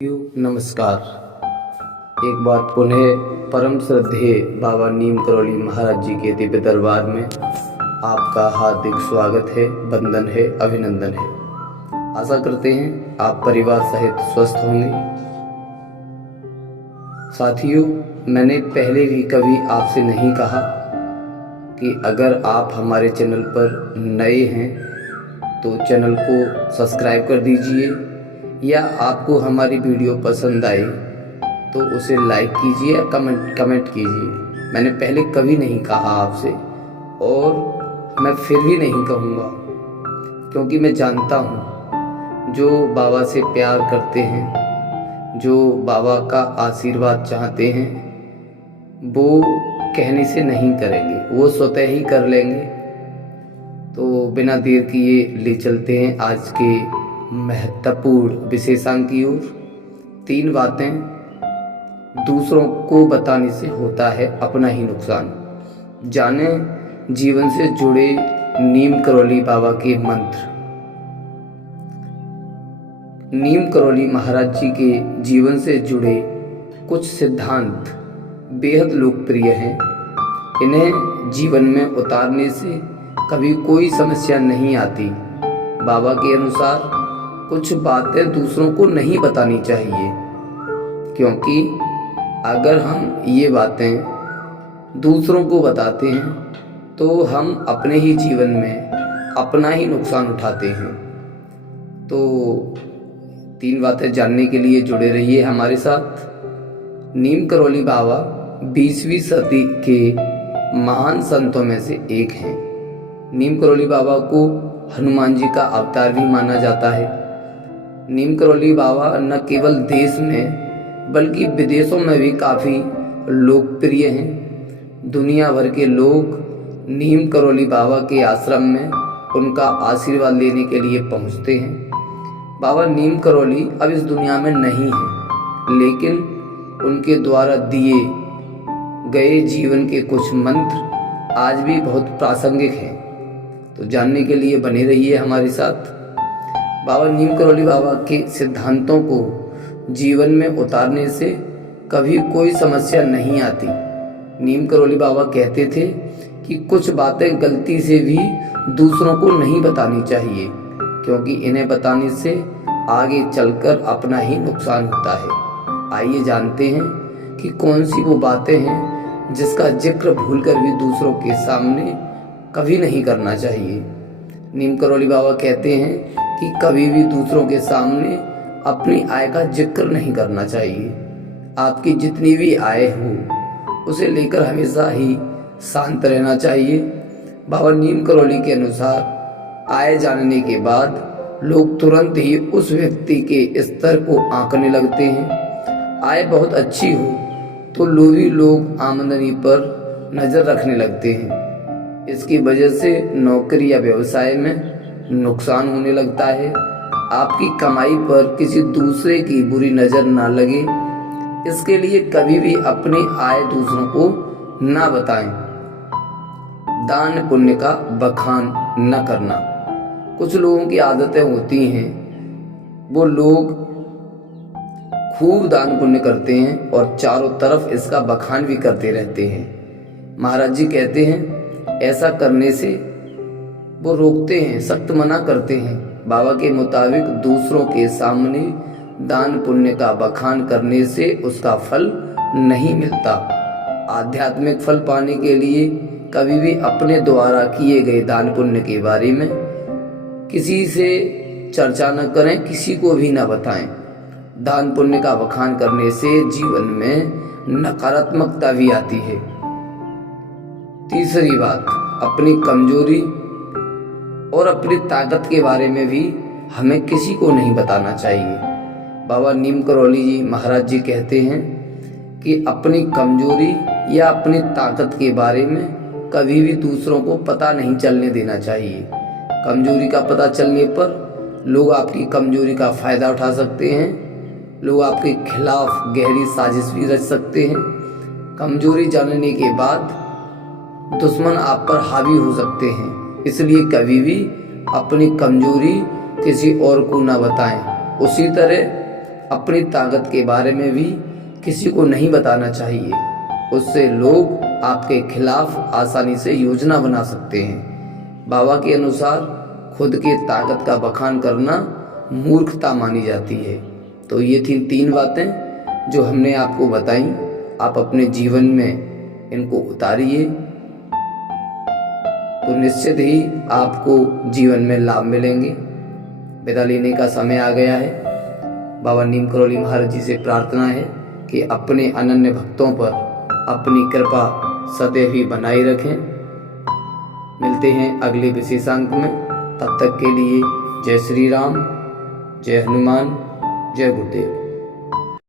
नमस्कार। एक बार पुनः परम श्रद्धेय बाबा नीम करौली महाराज जी के दिव्य दरबार में आपका हार्दिक स्वागत है, वंदन है, अभिनंदन है। आशा करते हैं आप परिवार सहित स्वस्थ होंगे। साथियों, मैंने पहले भी कभी आपसे नहीं कहा कि अगर आप हमारे चैनल पर नए हैं तो चैनल को सब्सक्राइब कर दीजिए, या आपको हमारी वीडियो पसंद आए तो उसे लाइक कीजिए या कमेंट कीजिए। मैंने पहले कभी नहीं कहा आपसे, और मैं फिर भी नहीं कहूँगा, क्योंकि मैं जानता हूँ जो बाबा से प्यार करते हैं, जो बाबा का आशीर्वाद चाहते हैं, वो कहने से नहीं करेंगे, वो स्वतः ही कर लेंगे। तो बिना देर किए ले चलते हैं आज के महत्वपूर्ण विशेषांक की ओर। 3 बातें दूसरों को बताने से होता है अपना ही नुकसान। जाने जीवन से जुड़े नीम करौली बाबा के मंत्र। नीम करौली महाराज जी के जीवन से जुड़े कुछ सिद्धांत बेहद लोकप्रिय हैं। इन्हें जीवन में उतारने से कभी कोई समस्या नहीं आती। बाबा के अनुसार कुछ बातें दूसरों को नहीं बतानी चाहिए, क्योंकि अगर हम ये बातें दूसरों को बताते हैं तो हम अपने ही जीवन में अपना ही नुकसान उठाते हैं। तो 3 बातें जानने के लिए जुड़े रहिए हमारे साथ। नीम करौली बाबा 20वीं सदी के महान संतों में से एक हैं। नीम करौली बाबा को हनुमान जी का अवतार भी माना जाता है। नीम करौली बाबा न केवल देश में बल्कि विदेशों में भी काफ़ी लोकप्रिय हैं। दुनिया भर के लोग नीम करौली बाबा के आश्रम में उनका आशीर्वाद लेने के लिए पहुंचते हैं। बाबा नीम करौली अब इस दुनिया में नहीं है, लेकिन उनके द्वारा दिए गए जीवन के कुछ मंत्र आज भी बहुत प्रासंगिक हैं। तो जानने के लिए बने रहिए हमारे साथ। बाबा नीम करौली बाबा के सिद्धांतों को जीवन में उतारने से कभी कोई समस्या नहीं आती। नीम करौली बाबा कहते थे कि कुछ बातें गलती से भी दूसरों को नहीं बतानी चाहिए, क्योंकि इन्हें बताने से आगे चलकर अपना ही नुकसान होता है। आइए जानते हैं कि कौन सी वो बातें हैं जिसका जिक्र भूलकर भी दूसरों के सामने कभी नहीं करना चाहिए। नीम करौली बाबा कहते हैं कि कभी भी दूसरों के सामने अपनी आय का जिक्र नहीं करना चाहिए। आपकी जितनी भी आय हो उसे लेकर हमेशा ही शांत रहना चाहिए। बाबा नीम करौली के अनुसार आय जानने के बाद लोग तुरंत ही उस व्यक्ति के स्तर को आंकने लगते हैं। आय बहुत अच्छी हो तो लोभी लोग आमदनी पर नज़र रखने लगते हैं। इसकी वजह से नौकरी या व्यवसाय में नुकसान होने लगता है। आपकी कमाई पर किसी दूसरे की बुरी नज़र ना लगे, इसके लिए कभी भी अपनी आय दूसरों को ना बताएं। दान पुण्य का बखान न करना। कुछ लोगों की आदतें होती हैं, वो लोग खूब दान पुण्य करते हैं और चारों तरफ इसका बखान भी करते रहते हैं। महाराज जी कहते हैं ऐसा करने से वो रोकते हैं, सख्त मना करते हैं। बाबा के मुताबिक दूसरों के सामने दान पुण्य का बखान करने से उसका फल नहीं मिलता। आध्यात्मिक फल पाने के लिए कभी भी अपने द्वारा किए गए दान पुण्य के बारे में किसी से चर्चा न करें, किसी को भी न बताएं। दान पुण्य का बखान करने से जीवन में नकारात्मकता भी आती है। तीसरी बात, अपनी कमजोरी और अपनी ताकत के बारे में भी हमें किसी को नहीं बताना चाहिए। बाबा नीम करौली जी महाराज जी कहते हैं कि अपनी कमजोरी या अपनी ताकत के बारे में कभी भी दूसरों को पता नहीं चलने देना चाहिए। कमजोरी का पता चलने पर लोग आपकी कमजोरी का फायदा उठा सकते हैं। लोग आपके खिलाफ गहरी साजिश भी रच सकते हैं। कमजोरी जानने के बाद दुश्मन आप पर हावी हो सकते हैं। इसलिए कभी भी अपनी कमजोरी किसी और को ना बताएं। उसी तरह अपनी ताकत के बारे में भी किसी को नहीं बताना चाहिए। उससे लोग आपके खिलाफ आसानी से योजना बना सकते हैं। बाबा के अनुसार खुद की ताकत का बखान करना मूर्खता मानी जाती है। तो ये थी 3 बातें जो हमने आपको बताई। आप अपने जीवन में इनको उतारिए तो निश्चित ही आपको जीवन में लाभ मिलेंगे। विदा लेने का समय आ गया है। बाबा नीम करौली महाराज जी से प्रार्थना है कि अपने अनन्य भक्तों पर अपनी कृपा सदैव ही बनाए रखें। मिलते हैं अगले विशेषांक में। तब तक के लिए जय श्री राम, जय हनुमान, जय गुरुदेव।